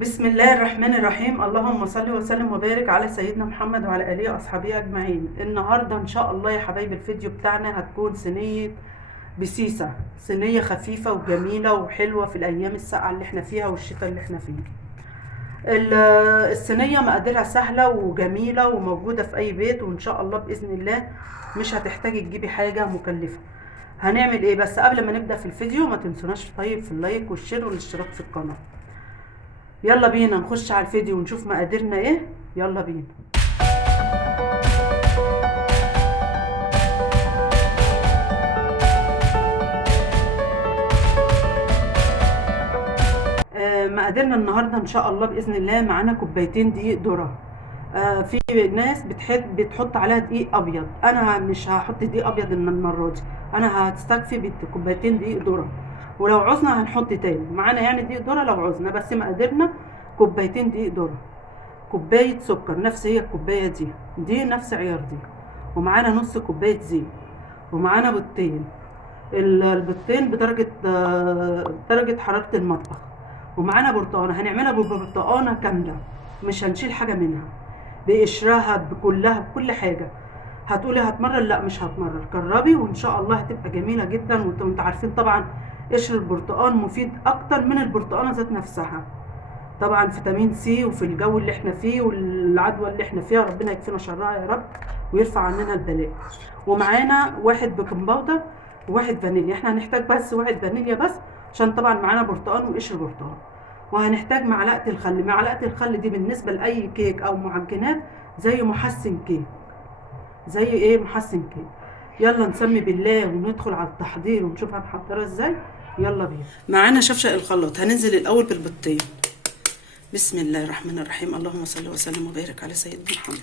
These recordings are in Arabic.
بسم الله الرحمن الرحيم. اللهم صل وسلم وبارك على سيدنا محمد وعلى اله واصحابه اجمعين. النهارده ان شاء الله يا حبايبي الفيديو بتاعنا هتكون صينيه بسيسه، صينيه خفيفه وجميله وحلوه في الايام الساقعه اللي احنا فيها والشتاء اللي احنا فيه. ال- الصينيه مقاديرها سهله وجميله وموجوده في اي بيت، وان شاء الله باذن الله مش هتحتاجي تجيبي حاجه مكلفه. هنعمل ايه؟ بس قبل ما نبدا في الفيديو ما تنسوناش طيب في اللايك والشير والاشتراك في القناه. يلا بينا نخش على الفيديو ونشوف مقاديرنا ايه. يلا بينا. مقاديرنا النهارده ان شاء الله باذن الله معانا كوبايتين دقيق ذره. في ناس بتحب بتحط عليها دقيق ابيض، انا مش هحط دقيق ابيض المره دي، انا هستكفي بكوبايتين دقيق ذره، ولو عوزنا هنحط تاني معانا يعني دقيق ذره لو عوزنا، بس مقاديرنا كوبايتين دقيق ذره، كوباية سكر نفس هي الكوباية دي نفس عيار دي، ومعانا نص كوباية زيت، ومعانا بيضتين، البيضتين درجة حرارة المطبخ، ومعانا برتقانة هنعملها ببرتقانة كاملة، مش هنشيل حاجة منها، بقشرها بكلها بكل حاجة. هتقولي هتمرر؟ لا مش هتمرر، جربي وان شاء الله هتبقى جميلة جدا. وانتوا عارفين طبعا قشر البرتقان مفيد اكتر من البرتقانة ذات نفسها، طبعا فيتامين سي، وفي الجو اللي احنا فيه والعدوى اللي احنا فيها ربنا يكفينا شرها يا رب ويرفع عننا البلاء. ومعانا واحد بيكنج باودر وواحد فانيليا، احنا هنحتاج بس واحد فانيليا بس عشان طبعا معانا برتقان وقشر برتقان. وهنحتاج معلقه الخل، معلقه الخل دي بالنسبه لاي كيك او معجنات زي محسن كيك، زي ايه محسن كيك. يلا نسمي بالله وندخل على التحضير ونشوف هنحضرها ازاي. يلا بينا. معانا شفشق الخلاط، هننزل الاول بالبيضتين. بسم الله الرحمن الرحيم. اللهم صل وسلم وبارك على سيدنا محمد.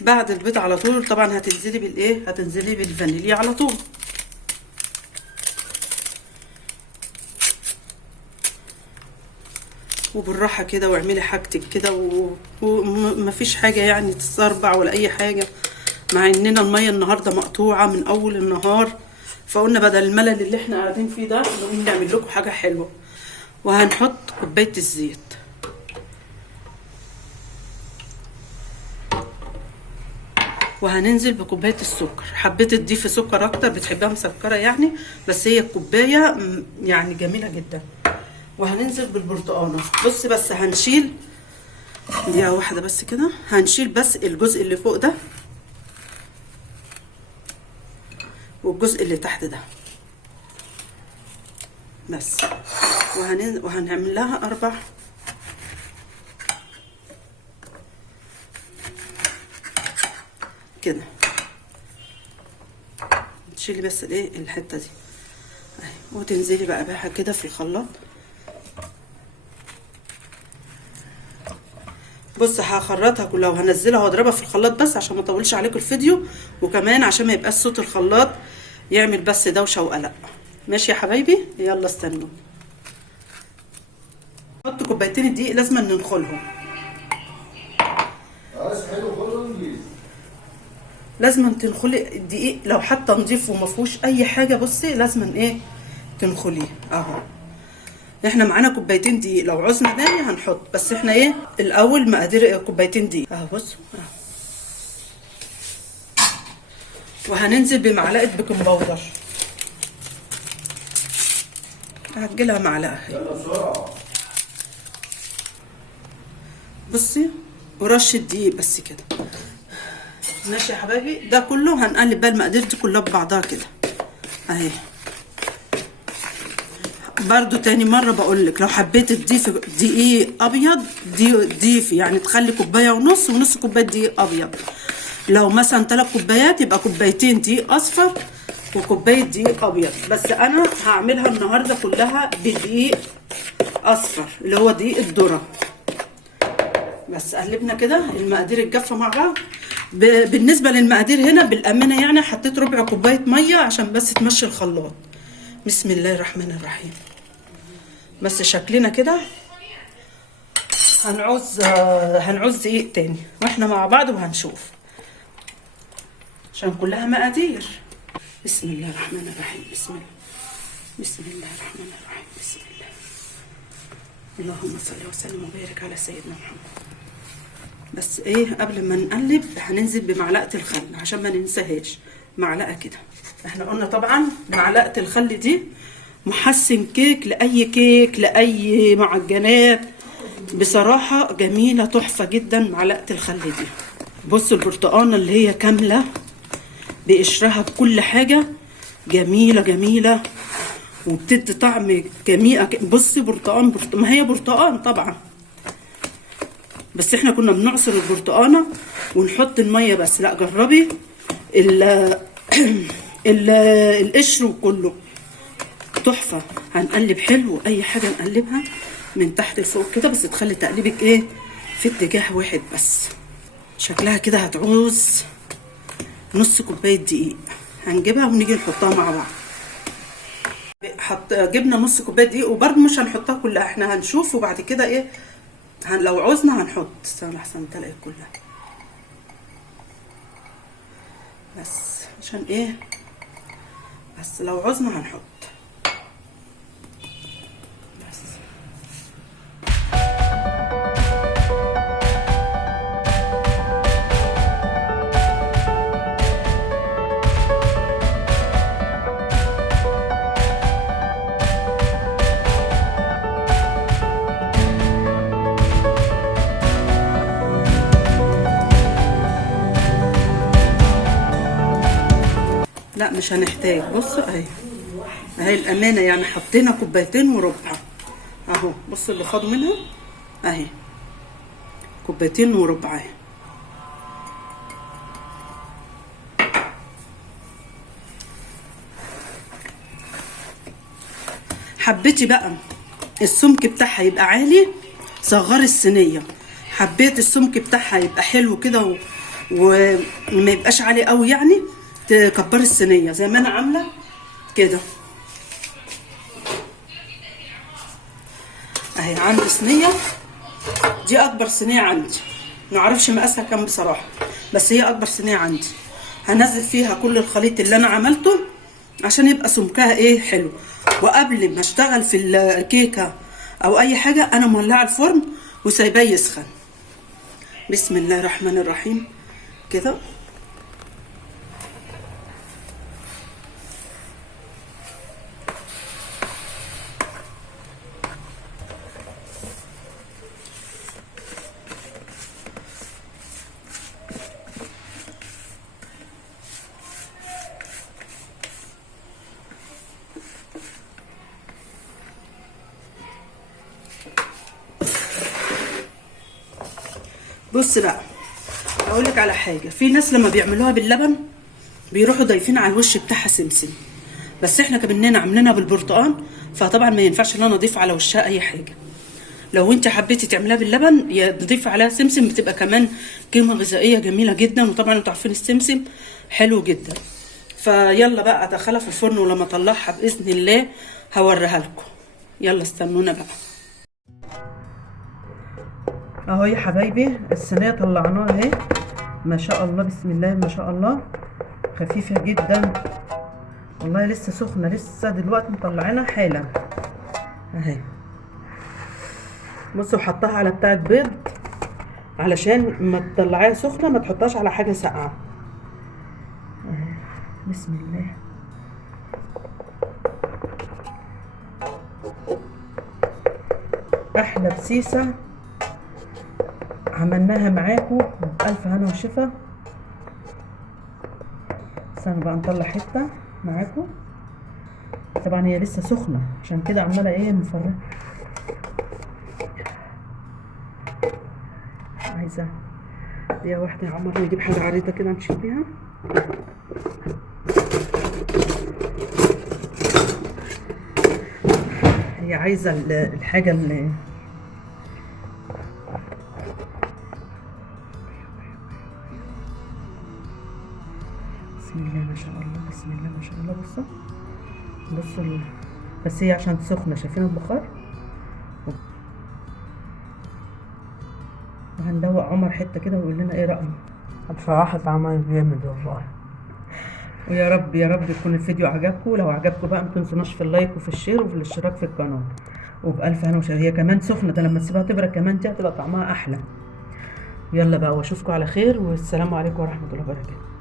بعد البيض على طول طبعا هتنزلي بالايه، هتنزلي بالفانيليا على طول. وبالراحه كده واعملي حاجتك كده ومفيش حاجه يعني تتسربع ولا اي حاجه، مع اننا الميه النهارده مقطوعه من اول النهار، فقلنا بدل الملل اللي احنا قاعدين فيه ده نقوم نعمل لكم حاجه حلوه. وهنحط كوبايه الزيت، وهننزل بكوبايه السكر. حبيت تضيفي سكر اكتر بتحبها مسكره يعني، بس هي الكوبايه يعني جميله جدا. وهننزل بالبرتقانه. بص بس هنشيل دقيقه واحده بس كده، هنشيل بس الجزء اللي فوق ده والجزء اللي تحت ده بس. وهنعمل لها 4 كده. تشيلي بس الايه الحته دي اهي، وتنزلي بقى بيها كده في الخلاط. بص هخرطها كلها وهنزلها واضربها في الخلاط بس عشان ما اطولش عليكم الفيديو، وكمان عشان ما يبقاش صوت الخلاط يعمل بس دوشه وقلق. ماشي يا حبايبي؟ يلا استنوا. نحط كوبايتين الدقيق لازم ننخلهم، لازم تنخلي الدقيق لو حتى نضيف وما فيهوش اي حاجه. بصي لازم ايه تنخليه اهو. احنا معانا كوبايتين دقيق، لو عوزنا تاني هنحط، بس احنا ايه الاول مقادير كوبايتين دقيق اهو. بصوا اهو. وهننزل بمعلقه بيكنج باودر، هجيلها معلقه اهي. بصي ورشه دقيق بس كده. ماشي يا حبايبي؟ ده كله هنقلب بقى المقادير دي كلها ببعضها كده اهي. برضو تاني مرة بقولك لو حبيت تضيفي دقيق ابيض ضيفي، يعني تخلي كوباية ونص كوباية دقيق ابيض. لو مثلا 3 كوبايات يبقى كوبايتين دقيق اصفر وكوباية دقيق ابيض، بس انا هعملها النهاردة كلها بدقيق اصفر اللي هو دقيق الذرة. بس قلبنا كده المقادير الجافة مع بعض. بالنسبة للمقادير هنا بالامانة يعني حطيت ربع كوباية مية عشان بس تمشي الخلاط. بسم الله الرحمن الرحيم. بس شكلنا كده هنعوز دقيق تاني واحنا مع بعض وهنشوف. عشان كلها مقادير. بسم الله الرحمن الرحيم. بسم الله. بسم الله الرحمن الرحيم. بسم الله. اللهم صل وسلم وبارك على سيدنا محمد. بس ايه، قبل ما نقلب هننزل بمعلقه الخل عشان ما ننساهاش. معلقه كده. احنا قلنا طبعا معلقه الخل دي محسن كيك لاي معجنات. بصراحه جميله تحفه جدا معلقه الخل دي. بصوا البرتقانه اللي هي كامله بقشرها بكل حاجه، جميله وبتدي طعم جميل. بصي برتقان ما هي برتقان طبعا، بس احنا كنا بنعصر البرتقانه ونحط الميه بس. لا جربي القشر وكله تحفه. هنقلب حلو، اي حاجه نقلبها من تحت لفوق كده، بس تخلي تقليبك ايه في اتجاه واحد بس. شكلها كده هتعوز نص كوبايه دقيق. هنجيبها ونيجي نحطها مع بعض. جبنا نص كوبايه دقيق، وبرده مش هنحطها كلها، احنا هنشوف وبعد كده ايه لو عوزنا هنحط. استنى احسن تلاقي كلها، بس عشان ايه، بس لو عوزنا هنحط بس. لا مش هنحتاج. بصوا اهي الامانه، يعني حطينا كوبايتين وربع اهو. بصوا اللي خدوا منها اهي كوبايتين وربع اهي. حبيتي بقى السمك بتاعها يبقى عالي، صغري الصينيه. حبيت السمك بتاعها يبقى حلو كده وما يبقاش عالي قوي، يعني تكبري الصينيه زي ما انا عامله كده اهي. عندي صينيه، دي اكبر صينيه عندي، معرفش مقاسها كام بصراحه، بس هي اكبر صينيه عندي. هنزل فيها كل الخليط اللي انا عملته عشان يبقى سمكها ايه حلو. وقبل ما اشتغل في الكيكه او اي حاجه انا مولعه الفرن وسايباه يسخن. بسم الله الرحمن الرحيم كده. بص بقى اقول لك على حاجه، في ناس لما بيعملوها باللبن بيروحوا ضايفين على الوش بتاعها سمسم، بس احنا كمننا عاملينها بالبرتقال، فطبعا ما ينفعش ان انا اضيف على وشها اي حاجه. لو انت حبيتي تعمليها باللبن يا تضيفي عليها سمسم، بتبقى كمان قيمه غذائيه جميله جدا. وطبعا انتوا عارفين السمسم حلو جدا. فيلا بقى ادخلها في الفرن، ولما اطلعها باذن الله هوريها لكم. يلا استنونا بقى. اهو يا حبايبي الصينيه طلعناها اهي، ما شاء الله بسم الله ما شاء الله، خفيفه جدا والله، لسه سخنه، لسه دلوقتي مطلعينها حالا اهي. بصوا حطها على بتاعه بيض علشان ما تطلعيها سخنه، ما تحطهاش على حاجه ساقعه اهي. بسم الله. احلى بسيسه عملناها معاكم بألف هنا وشفا. استنوا بقى نطلع حته معاكم، طبعا هي لسه سخنه عشان كده عماله ايه مفرقه. عايزه دقيقه واحده يا عمر نجيب حاجه عريضه كده نشيل بيها. هي عايزه الحاجه اللي بسم الله ما شاء الله بسم الله ما شاء الله. بصوا بس هي عشان سخنه، شايفين البخار. وهندوق عمر حته كده ويقول لنا ايه رايه. بصراحة طعمها جامد والله. ويا رب يا رب يكون الفيديو عجبكم، ولو عجبكم بقى ما تنسوناش في اللايك وفي الشير وفي الاشتراك في القناه. وبألف هنا وشفا، هي كمان سخنه، ده لما تسيبها تبرد كمان دي هتبقى طعمها احلى. يلا بقى واشوفكم على خير، والسلام عليكم ورحمه الله وبركاته.